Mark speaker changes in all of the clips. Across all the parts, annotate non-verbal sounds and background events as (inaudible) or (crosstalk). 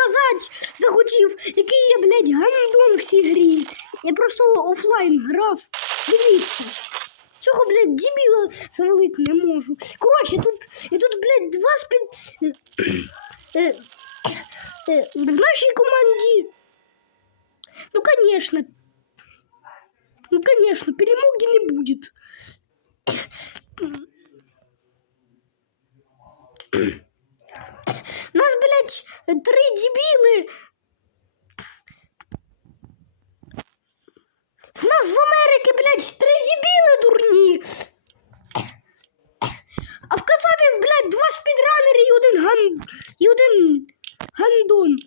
Speaker 1: показати захотів, який я, блядь, гандон в цій грі. Я просто офлайн грав. Дивіться. Цього, блядь, дебіла завалити не можу. Коротше, тут, і тут, блядь, два спід... (clears throat) Е, е, в нашій команді. Ну, конечно. Ну, конечно, перемоги не будет. Нас, блядь, три дебіли. В нас в Америці, блядь, три дебіли дурні. А в Казапі, блядь, два спідранери і один ган... і один гандон.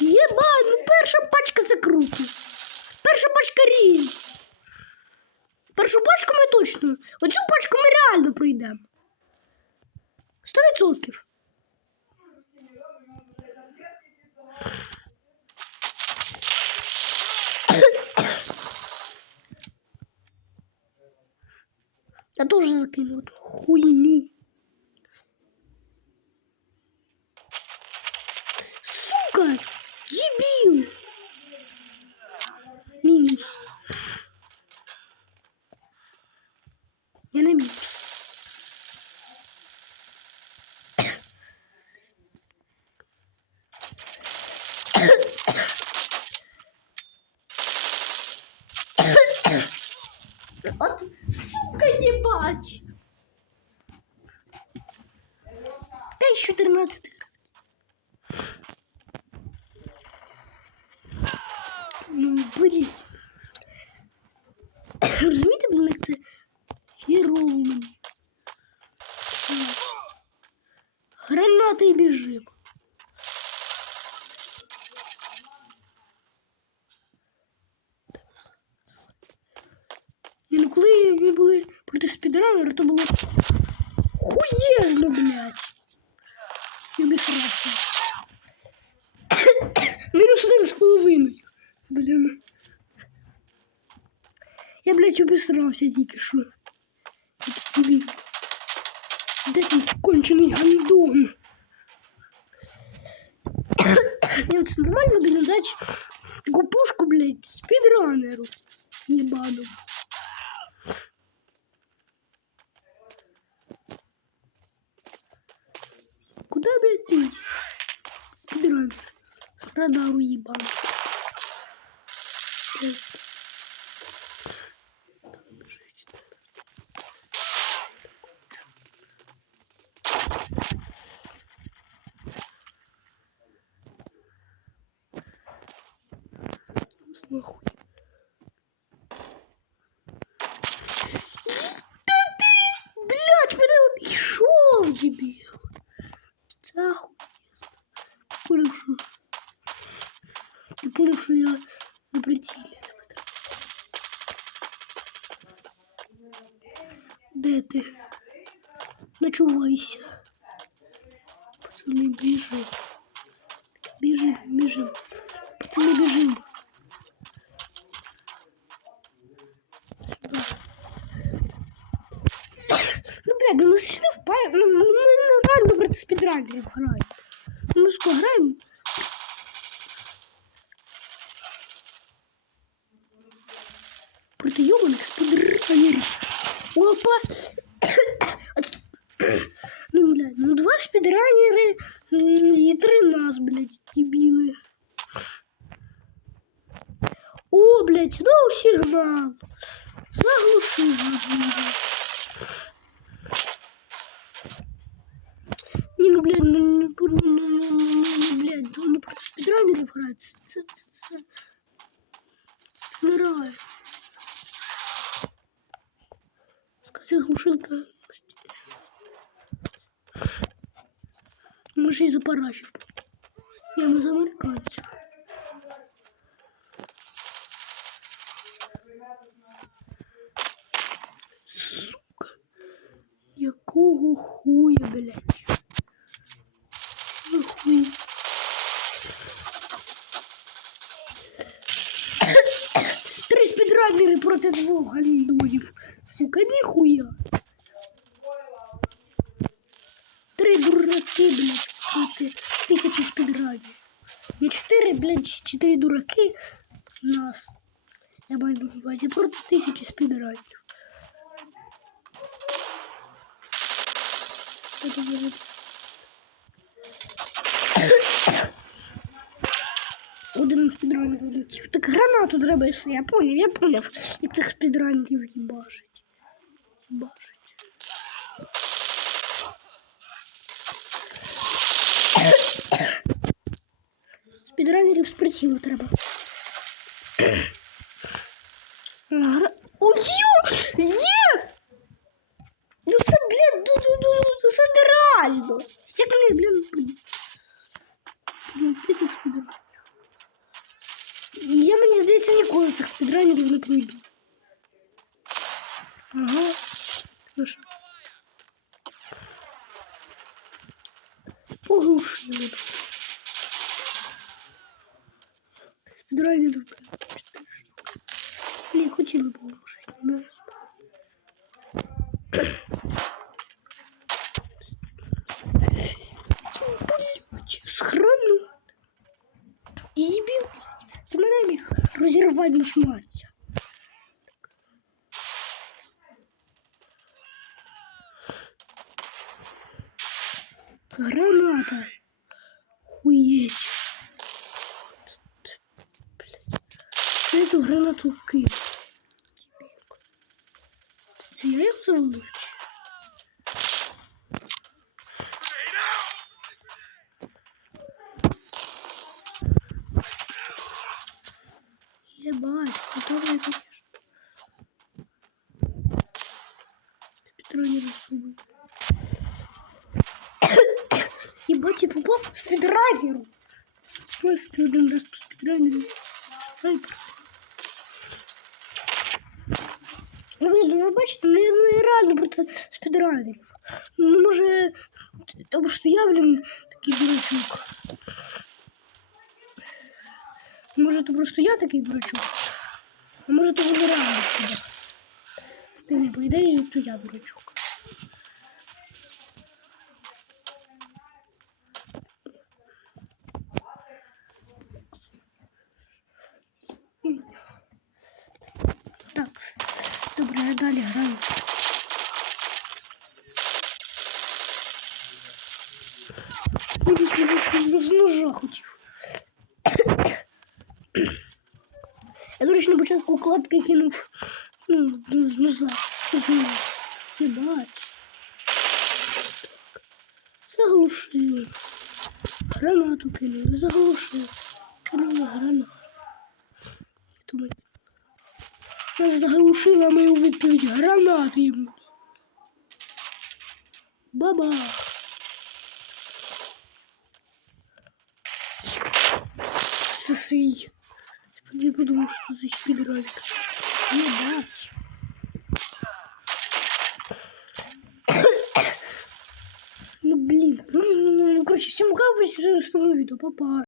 Speaker 1: Єбать, ну перша пачка закруту. Перша пачка ріль. Першу пачку ми точно. Оцю пачку ми реально пройдемо. Сто відсотків. Я тоже закину эту хуйню. На минус. От, сука, ебать! 5-14. Ну, блін. І. Ні, ну коли ми були проти спідранера, то було хуєзно, блядь. Я обісрався. Мінус один з половиною. Блін. Я, блядь, обісрався тільки що. Як тобі. Де ти кончений гандон? Я це нормально, блін, дати таку пушку, блядь, спідранеру. Єбану. Куда, блядь, ты? Спидранер. С радару ебан. Нахуй. Да ты, блядь, мене обійшов, дебіл. Це охуєсно. Понял, що... Ти понял, що я на прицілі тебе треба. Де ти? Начувайся. Пацани, біжим. Біжим, біжим. Пацани, біжим. блядь, ну мы сюда впаем. Ну, мы нормально проти спидранерів граємо. Ну, Ми скоро граємо. Проти йобаних спідранерів. Опа! А тут- Ну, блядь, ну два спідранери м, і три нас, блядь, дебіли. О, блядь, знову сигнал. Заглушив. блядь. ну, блядь, ну, ну, ну, ну, ну, ну, ну, блядь, ну, ну, проти спідранерів грати, це, це, це, це не рай. Скажи, глушилка. Може, і за парашів. Я не за американців. Сука. Якого хуя, блядь? Проти двох гандонів. Сука, ніхуя. Три дураки, блядь, проти тисячі спідранів. Не чотири, блядь, чотири дураки нас. Я маю на увазі проти тисячі спідранів. Це Один спідранер влетів. Так гранату треба і все. Я поняв, я поняв, як цих спідранерів їбашить. Їбашить. Спідранерів з прицілу треба. Гра... О, йо! Є! Ну це, блін, ну, ну, ну, ну, це нереально. Як мені, блін, блін, тисяч спідранерів. Я мені здається ніколи цих спідранерів не пройду. Ага. Ну що? Оглушили. Спідранерів. чотири штуки. Блін, хотіли б оглушити. Не Блять, розірвати на шмаття. Граната. Хуєть. Я эту гранату кину. Це я їх завалив? Петро не рассудил. Ебать, я попал в спидранеру. Просто один раз по спидранеру. Снайпер. Ну, блін, ви бачите, ну, я- ну, я реально проти спідранерів. Ну, може, тому що я, блін, такий дурачок. Може, то просто я такий дурачок. А може, то вони реально спідер. Ти не по ідеї, то я дурачок. М. Так, добре, я далі граю. Ну, Без ножа хотів. Я, до речі, на початку укладки кинув. Ну, з ножа. З ножа. Єбать. Так. Заглушили. Гранату кинули, заглушили. Кинули гранату. Думаю. Нас заглушили, а відповідь гранату йому. Баба. Це свій. Я подумав, що це підрозик. Єбать. Ну блин, ну, ну, ну, короче, всем капать, что видео, папа.